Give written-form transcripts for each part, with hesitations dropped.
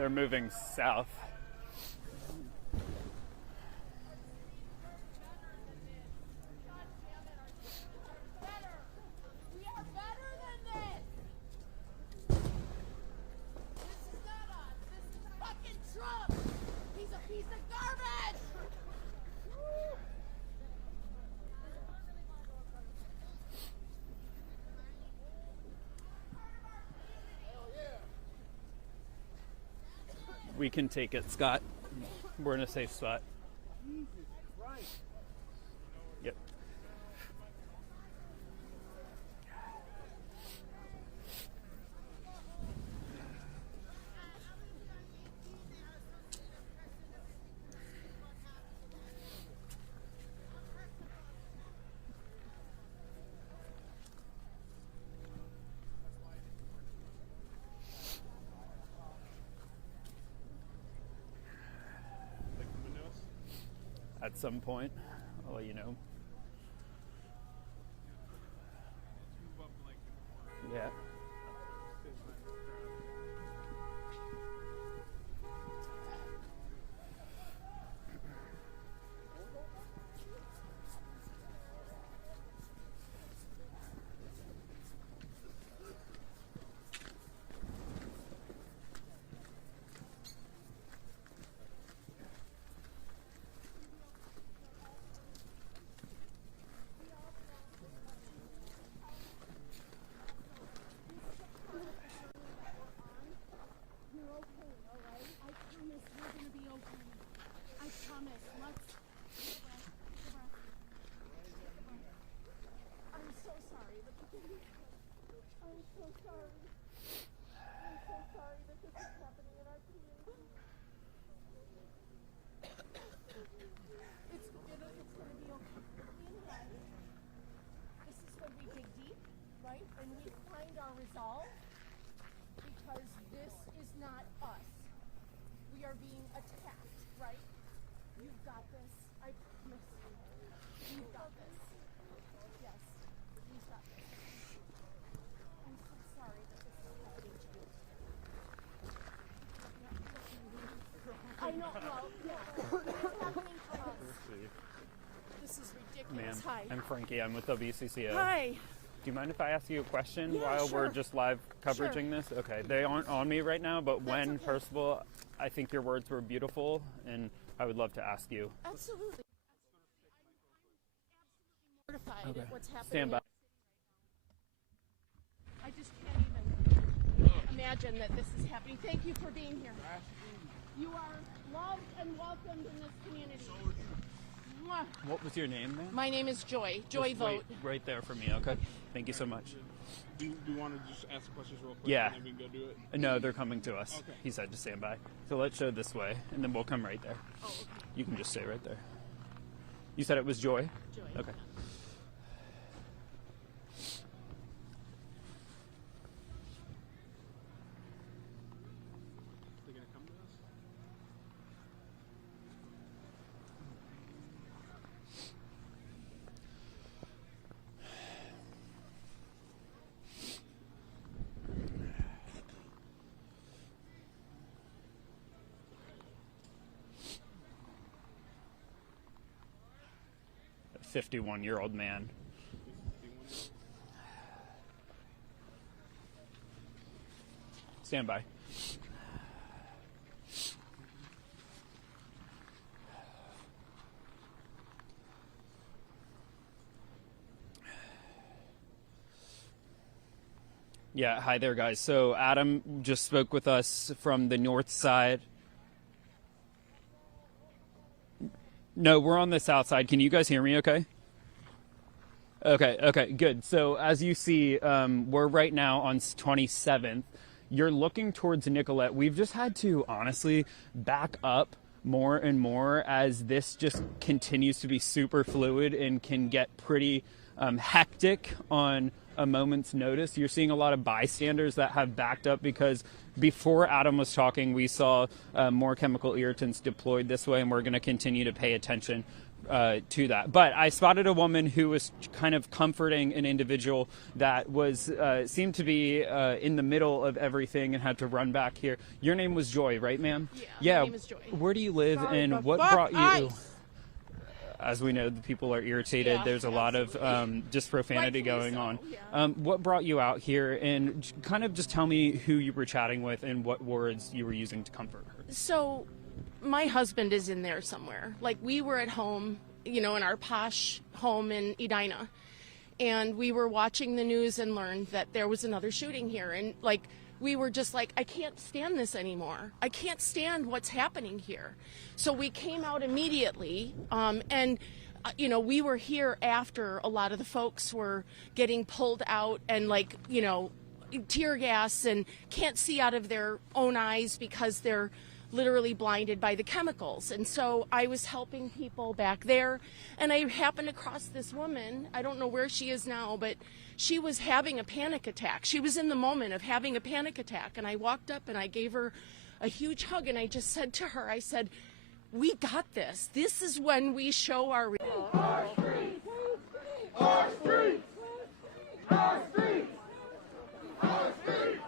They're moving south. We are better than this. This is not us. This is fucking Trump. He's a piece of garbage. We can take it, Scott. We're in a safe spot. Jesus Christ. Yep. At some point, I'll let you know. Yeah. And we find our resolve, because this is not us. We are being attacked, right? You've got this. I promise you. You've got this. Yes, we've got this. I'm so sorry that this is happening to you. I know, well, yeah. It's happening to us. This is ridiculous. Man, Hi. I'm Frankie. I'm with WCCO. Hi. Do you mind if I ask you a question Yeah, while sure. we're just live coveraging this? Okay, they aren't on me right now, but when, okay. first of all, I think your words were beautiful, and I would love to ask you. Absolutely. I'm mortified at what's happening. Stand by. I just can't even imagine that this is happening. Thank you for being here. You are loved and welcomed in this community. Mwah. What was your name, ma'am? My name is Joy. Joy Just Vote. wait right there for me, okay? Thank you so much. Do you want to just ask questions real quick? Yeah. And then we can go do it? No, they're coming to us. Okay. He said to stand by. So let's show this way, and then we'll come right there. Oh, okay. You can just stay right there. You said it was Joy? Joy. Okay. They're going to come to us? 51-year-old man. Stand by. Yeah, hi there, guys. So Adam just spoke with us from the north side. No, we're on the south side. Can you guys hear me okay? Okay, good. So as you see, we're right now on 27th. You're looking towards Nicolette. We've just had to, honestly, back up more and more as this just continues to be super fluid and can get pretty hectic on a moment's notice. You're seeing a lot of bystanders that have backed up because before Adam was talking, we saw more chemical irritants deployed this way, and we're going to continue to pay attention. to that. But I spotted a woman who was kind of comforting an individual that was seemed to be in the middle of everything and had to run back here. Your name was Joy, right, ma'am? Yeah, my name is Joy. Where do you live, and what brought you? As we know, the people are irritated. Yeah, There's a lot of just profanity going on. Yeah. What brought you out here? And kind of just tell me who you were chatting with and what words you were using to comfort her. So my husband is in there somewhere. Like, we were at home, in our posh home in Edina, and we were watching the news and learned that there was another shooting here. And, we were just like, I can't stand this anymore. I can't stand what's happening here. So we came out immediately, and we were here after a lot of the folks were getting pulled out and tear gas and can't see out of their own eyes because they're literally blinded by the chemicals. And so I was helping people back there, and I happened across this woman. I don't know where she is now, but she was having a panic attack. She was in the moment of having a panic attack, and I walked up and I gave her a huge hug, and I just said to her, I said, we got this. This is when we show our streets, our streets, our streets, our streets, our streets,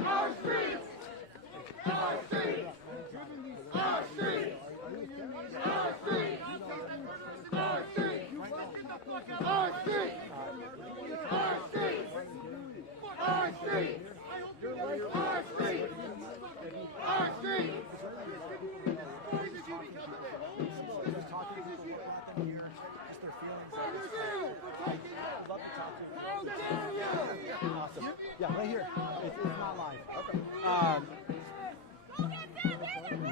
our streets, our streets, our streets, our streets, our streets, our streets, our streets, our streets, our streets, our streets. Our street! Yeah, right here. It's not live.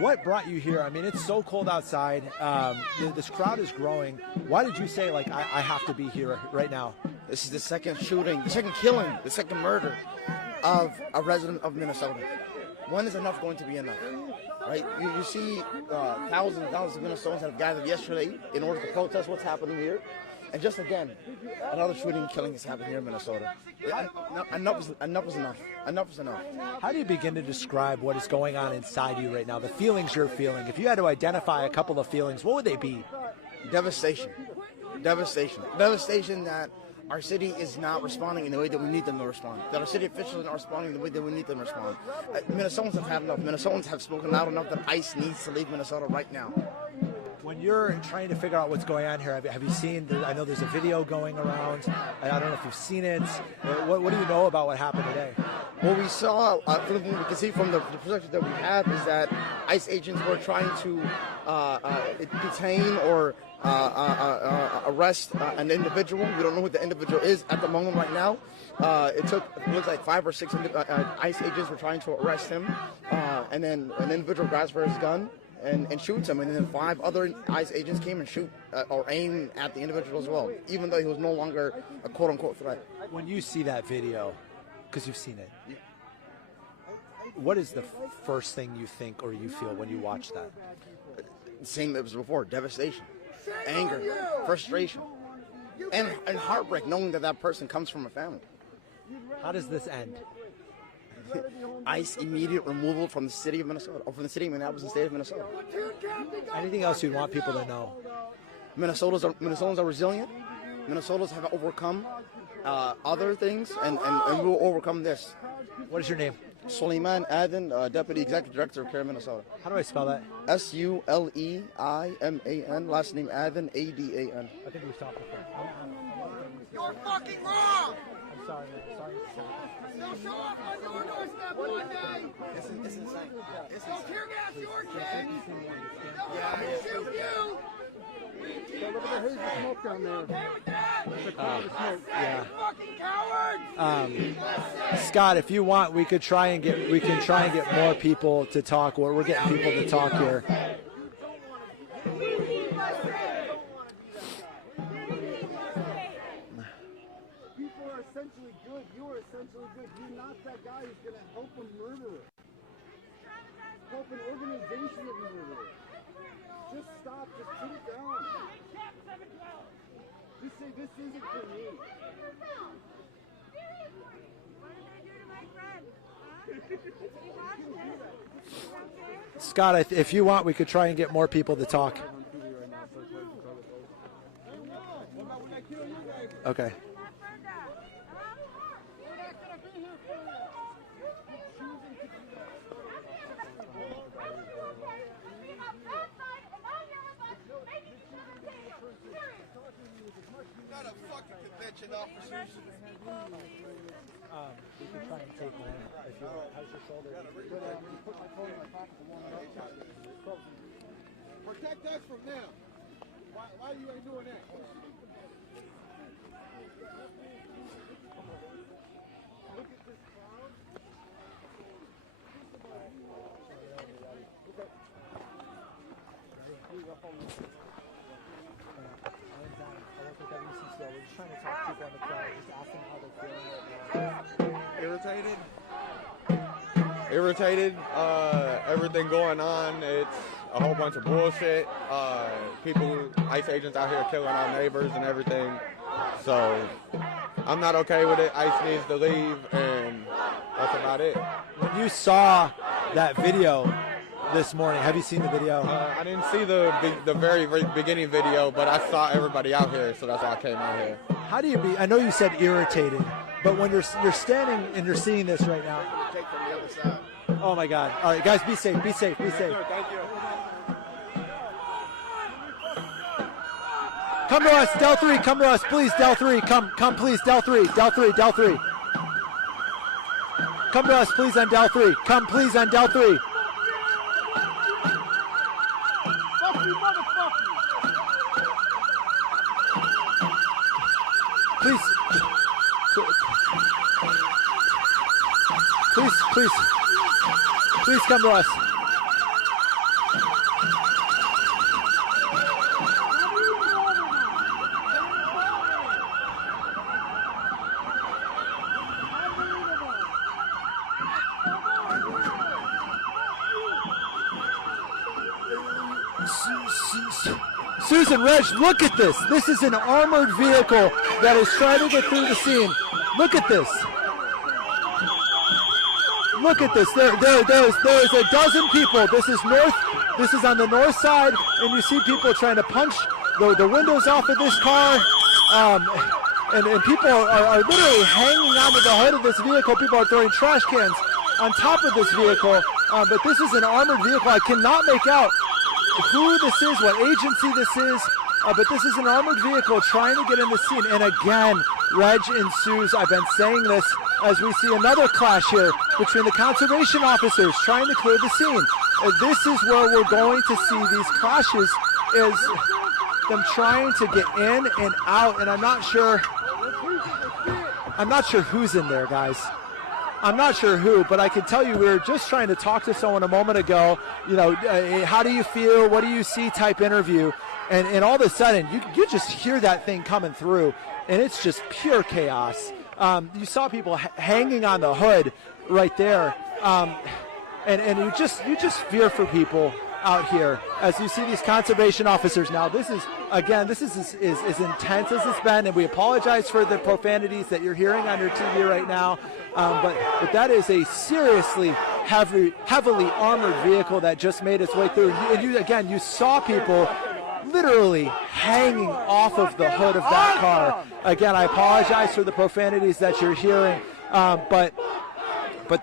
What brought you here? I mean, it's so cold outside. This crowd is growing. Why did you say, I have to be here right now? This is the second shooting, the second killing, the second murder of a resident of Minnesota. When is enough going to be enough, right? You see thousands and thousands of Minnesotans have gathered yesterday in order to protest what's happening here. And just again, another shooting and killing has happened here in Minnesota. Enough is enough. Enough is enough. How do you begin to describe what is going on inside you right now, the feelings you're feeling? If you had to identify a couple of feelings, what would they be? Devastation. Devastation. Devastation that our city is not responding in the way that we need them to respond. That our city officials are not responding in the way that we need them to respond. Minnesotans have had enough. Minnesotans have spoken loud enough that ICE needs to leave Minnesota right now. When you're trying to figure out what's going on here, have you seen, I know there's a video going around. I don't know if you've seen it. What do you know about what happened today? What we saw, we can see from the perspective that we have, is that ICE agents were trying to detain or arrest an individual. We don't know who the individual is at the moment right now. It looks like 5 or 6 ICE agents were trying to arrest him, and then an individual grabs for his gun and shoots him, and then 5 other ICE agents came and shoot or aim at the individual as well, even though he was no longer a quote-unquote threat. When you see that video, because you've seen it, what is the first thing you think or you feel when you watch that? Same as before: devastation, anger, frustration, and heartbreak, knowing that that person comes from a family. How does this end? ICE immediate removal from the city of Minnesota, or from the city of Minneapolis and state of Minnesota. Anything else you'd want people to know? Minnesotans are resilient. Minnesotans have overcome other things, and we will overcome this. What is your name? Suleiman Aden, Deputy Executive Director of CARE Minnesota. How do I spell that? Suleiman, last name Aden, Adan. I think we stopped before. You're fucking wrong! I'm sorry, man. Sorry. They'll show up on your doorstep one day! It's insane. They'll tear gas your kid! They'll fucking shoot you! Look at the haze of smoke down there. It's a cloud of smoke. Yeah. Fucking cowards! Scott, if you want, we can try and get more people to talk. We're getting people to talk here. People are essentially good. You are essentially good. You're not that guy who's going to help a murderer. Help an organization of murderers. Just stop. Just put it down. Just say, this isn't for me. What did I do to my friend? Scott, if you want, we could try and get more people to talk. Okay. Not a fucking convention officer. We could try and take one if you want. How's your shoulder? Protect us from them. Why you ain't doing that? Look at this crowd. I work with WCCO. We're just trying to talk to people in the crowd, just asking how they're feeling right now. Irritated. Everything going on. It's a whole bunch of bullshit. People, ICE agents out here killing our neighbors and everything. So I'm not okay with it. ICE needs to leave, and that's about it. When you saw that video this morning, have you seen the video? I didn't see the very beginning video, but I saw everybody out here, so that's why I came out here. How do you be? I know you said irritated, but when you're standing and you're seeing this right now. Take from the other side. Oh my God! All right, guys, be safe. Be safe. Be safe. Thank you. Come to us, Del 3. Come to us, please, Del 3. Come, please, Del 3. Del 3. Del 3. Come to us, please, on Del 3. Come, please, on Del 3. Fuck you, motherfucker! Please. Please come to us. Susan, Reg, look at this. This is an armored vehicle that is trying to get through the scene. Look at this. Look at this. There is a dozen people. This is on the north side, and you see people trying to punch the windows off of this car. And people are literally hanging onto the hood of this vehicle. People are throwing trash cans on top of this vehicle. But this is an armored vehicle. I cannot make out who this is, what agency this is, but this is an armored vehicle trying to get in the scene. And again, Reg ensues. I've been saying this as we see another clash here between the conservation officers trying to clear the scene. This is where we're going to see these clashes, is them trying to get in and out. And I'm not sure who's in there, guys. I'm not sure who, but I can tell you we were just trying to talk to someone a moment ago, how do you feel, what do you see type interview, and all of a sudden you just hear that thing coming through, and it's just pure chaos. You saw people hanging on the hood right there, and you just fear for people out here as you see these conservation officers. Now this is as intense as it's been, and we apologize for the profanities that you're hearing on your TV right now, but that is a seriously heavily armored vehicle that just made its way through. And you saw people literally hanging off of the hood of that car. Again, I apologize for the profanities that you're hearing, but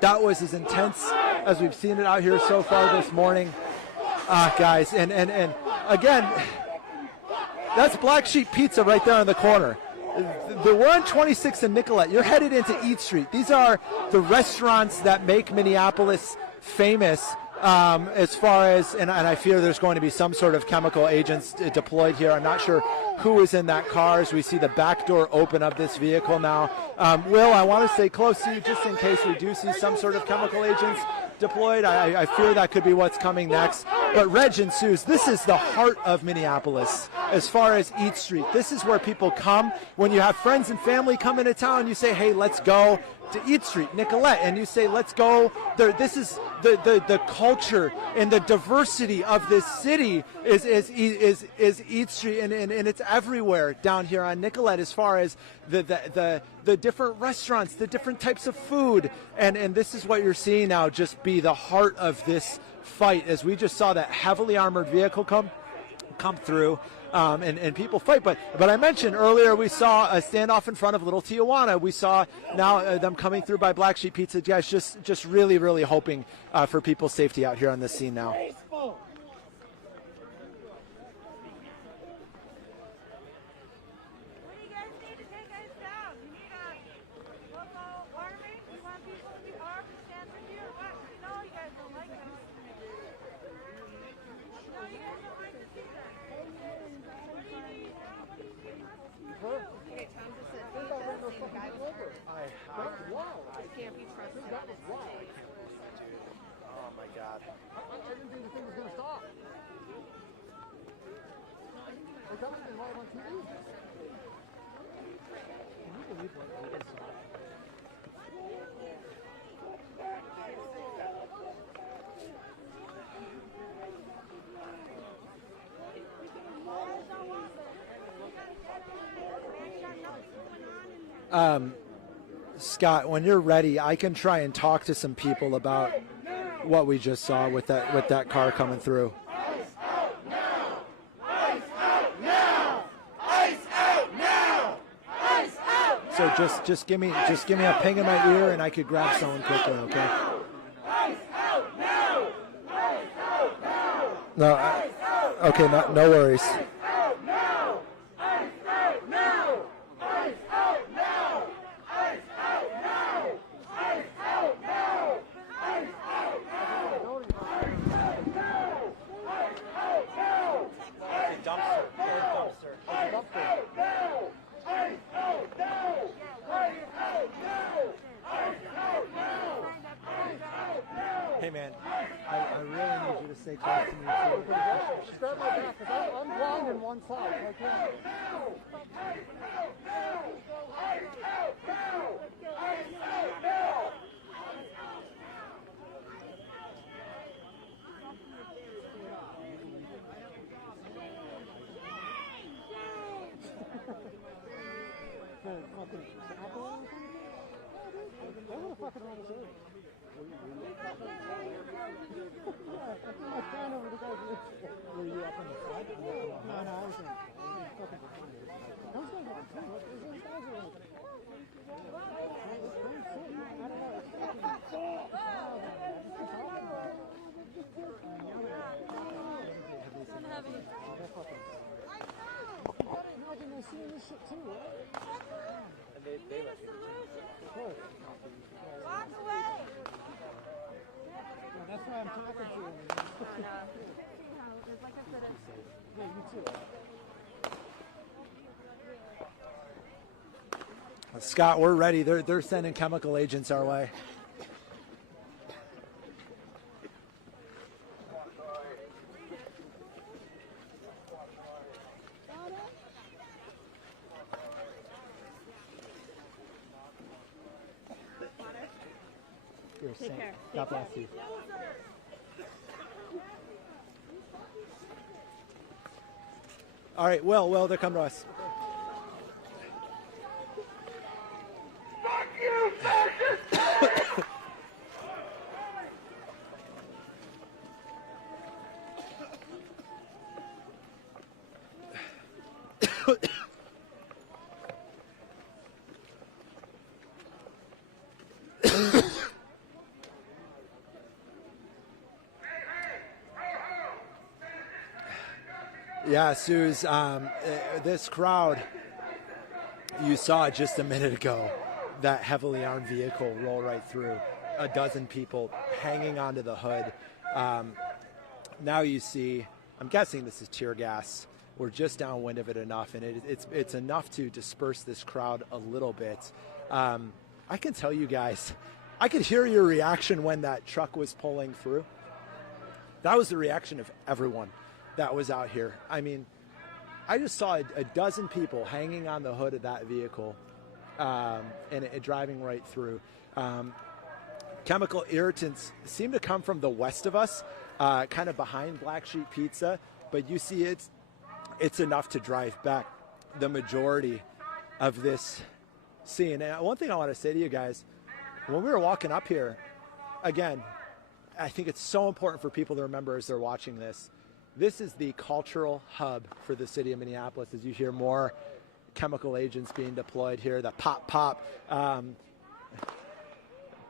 that was as intense as we've seen it out here so far this morning. Guys, and again, that's Black Sheep Pizza right there in the corner. We're on 26th and Nicollet. You're headed into Eat Street. These are the restaurants that make Minneapolis famous, as far as, and I fear there's going to be some sort of chemical agents deployed here. I'm not sure who is in that car as we see the back door open of this vehicle now. Will, I want to stay close to you just in case we do see some sort of chemical agents deployed. I fear that could be what's coming next. But Reg and Suze, this is the heart of Minneapolis. as far as Eat Street. This is where people come when you have friends and family come into town. You say, hey, let's go to Eat Street, Nicollet, and you say, let's go there. This is the culture and the diversity of this city is Eat Street, and it's everywhere down here on Nicollet as far as the different restaurants, the different types of food, and this is what you're seeing now just be the heart of this fight, as we just saw that heavily armored vehicle come through. And people fight, but I mentioned earlier we saw a standoff in front of Little Tijuana. We saw now them coming through by Black Sheep Pizza. Guys, just really hoping for people's safety out here on this scene now. Oh my God. I didn't think the thing was going to stop. Like, that was been live on TV. Can you believe what we just saw? Scott, when you're ready, I can try and talk to some people about what we just saw with that car coming through. Ice out now! Ice out now! Ice out now! Ice out now! So just give me a ping in my ear and I could grab someone quickly, okay? Ice out now! Ice out now! No, okay, no worries. Hey man, I really need you to stay close to me too. Just grab my back, because I'm blind in one side. So I can't. Were you up on the side? No, I was in. Those guys are imagine they're seeing this shit too, right? We need a solution. Walk away. That's why I'm talking to him. Like I said, Yeah, you too. Scott, we're ready. They're sending chemical agents our way. Take care. God bless you. All right, Will, they're coming to us. Fuck you, fascist! Yeah, Suze, this crowd you saw just a minute ago, that heavily armed vehicle roll right through, a dozen people hanging onto the hood. Now you see, I'm guessing this is tear gas. We're just downwind of it enough, and it's enough to disperse this crowd a little bit. I can tell you guys, I could hear your reaction when that truck was pulling through. That was the reaction of everyone that was out here. I mean, I just saw a dozen people hanging on the hood of that vehicle and it driving right through. Chemical irritants seem to come from the west of us, kind of behind Black Sheep Pizza, but you see it's enough to drive back the majority of this scene. And one thing I want to say to you guys, when we were walking up here, again, I think it's so important for people to remember as they're watching this. This is the cultural hub for the city of Minneapolis. As you hear more chemical agents being deployed here, the pop.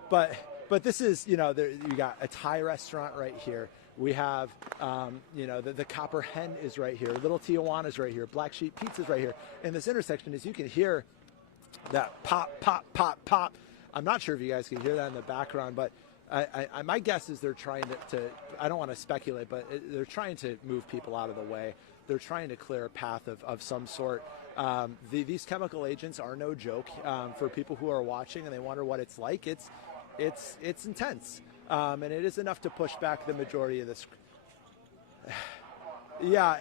But this is, you got a Thai restaurant right here. We have, the Copper Hen is right here. Little Tijuana's right here. Black Sheep Pizza's right here. In this intersection, as you can hear that pop. I'm not sure if you guys can hear that in the background, but my guess is they're trying to, I don't want to speculate, but they're trying to move people out of the way. They're trying to clear a path of some sort. These chemical agents are no joke. For people who are watching and they wonder what it's like, it's intense. And it is enough to push back the majority of this. Yeah.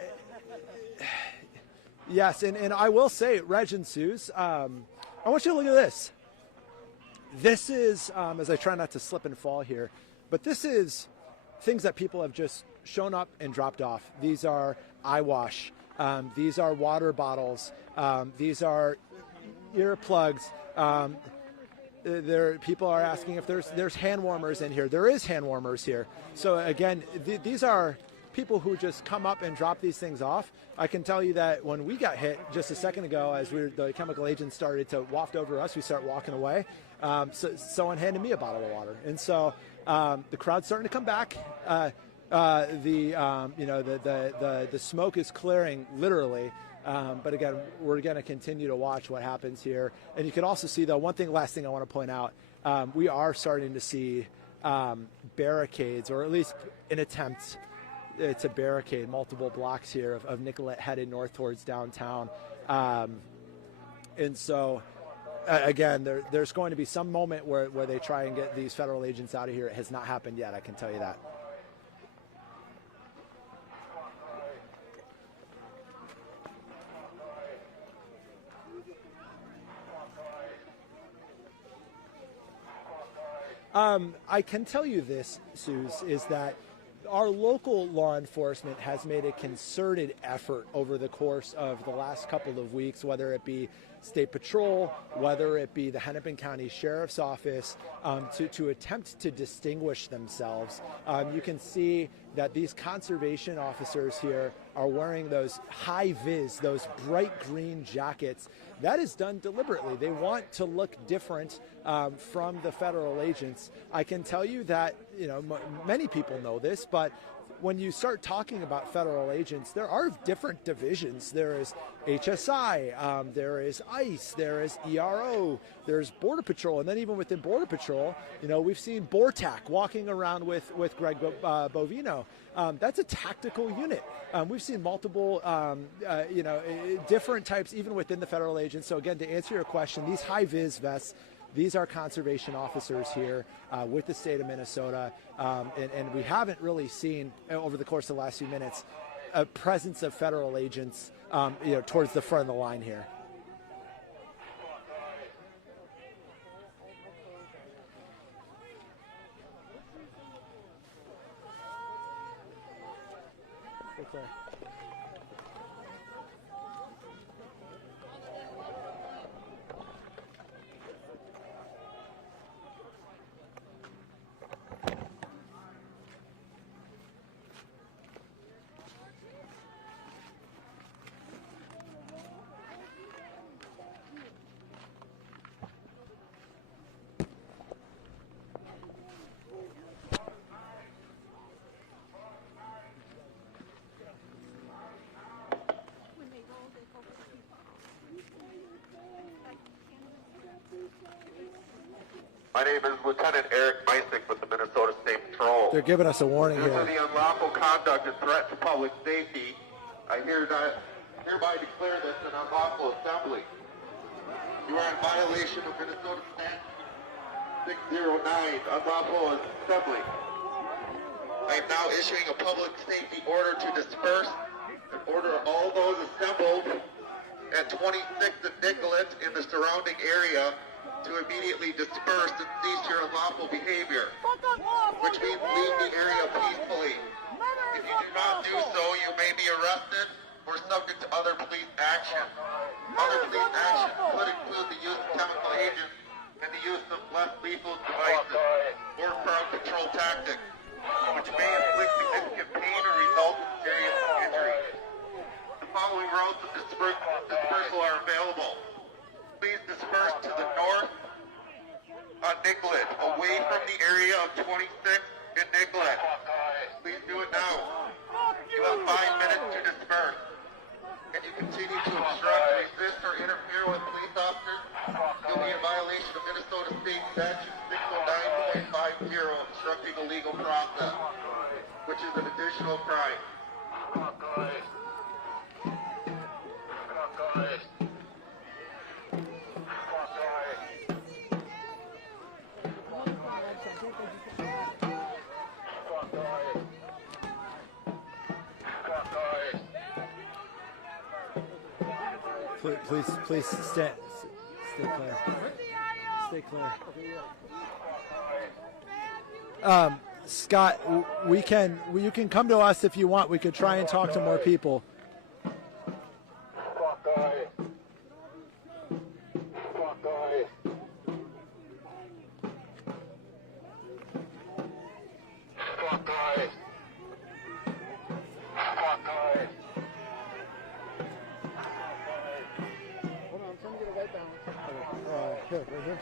Yes, and I will say, Reg and Suze, I want you to look at this. This is, as I try not to slip and fall here, but this is things that people have just shown up and dropped off. These are eye wash. These are water bottles. These are earplugs. People are asking if there's hand warmers in here. There is hand warmers here. So again, these are people who just come up and drop these things off. I can tell you that when we got hit just a second ago, as the chemical agents started to waft over us, we start walking away. So someone handed me a bottle of water, and so the crowd's starting to come back. The smoke is clearing literally. But again, we're going to continue to watch what happens here. And you can also see, though, last thing I want to point out, we are starting to see barricades, or at least an attempt to barricade multiple blocks here of Nicollet headed north towards downtown. And so, again, there's going to be some moment where they try and get these federal agents out of here. It has not happened yet, I can tell you that. I can tell you this, Suze, is that our local law enforcement has made a concerted effort over the course of the last couple of weeks, whether it be State Patrol, whether it be the Hennepin County Sheriff's Office, to attempt to distinguish themselves. You can see that these conservation officers here are wearing those high-vis, those bright green jackets. That is done deliberately. They want to look different from the federal agents. I can tell you that, many people know this, but when you start talking about federal agents, there are different divisions. There is HSI, there is ICE, there is ERO, there's Border Patrol, and then even within Border Patrol, we've seen BORTAC walking around with Greg Bovino. That's a tactical unit. We've seen multiple, different types even within the federal agents. So again, to answer your question, these high-vis vests, these are conservation officers here with the state of Minnesota, and we haven't really seen over the course of the last few minutes a presence of federal agents, towards the front of the line here. Okay. My name is Lieutenant Eric Meisick with the Minnesota State Patrol. They're giving us a warning here. Due to the unlawful conduct and threat to public safety, I hereby declare this an unlawful assembly. You are in violation of Minnesota Statute 609, unlawful assembly. I am now issuing a public safety order to disperse and order all those assembled at 26th and Nicollet in the surrounding area to immediately disperse and cease your unlawful behavior, which means leave the area peacefully. If you do not do so, you may be arrested or subject to other police action. Other police action could include the use of chemical agents and the use of less lethal devices or crowd control tactics, which may inflict significant pain or result in serious injury. The following routes of dispersal are available. Please disperse to the north on Nicollet, away from the area of 26th and Nicollet. Please do it now. You have 5 minutes to disperse. And you continue to obstruct, resist, or interfere with police officers, you'll be in violation of Minnesota State Statute 609.50, obstructing a legal process, which is an additional crime. Please stay clear. Stay clear. Scott, you can come to us if you want. We could try and talk to more people. Here, right here.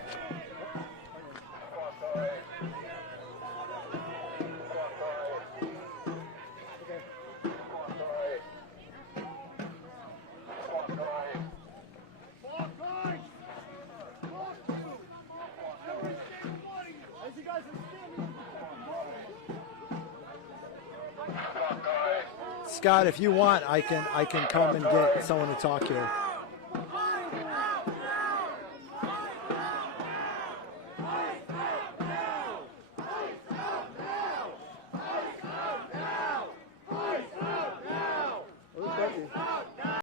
Scott, if you want, I can come and get someone to talk here.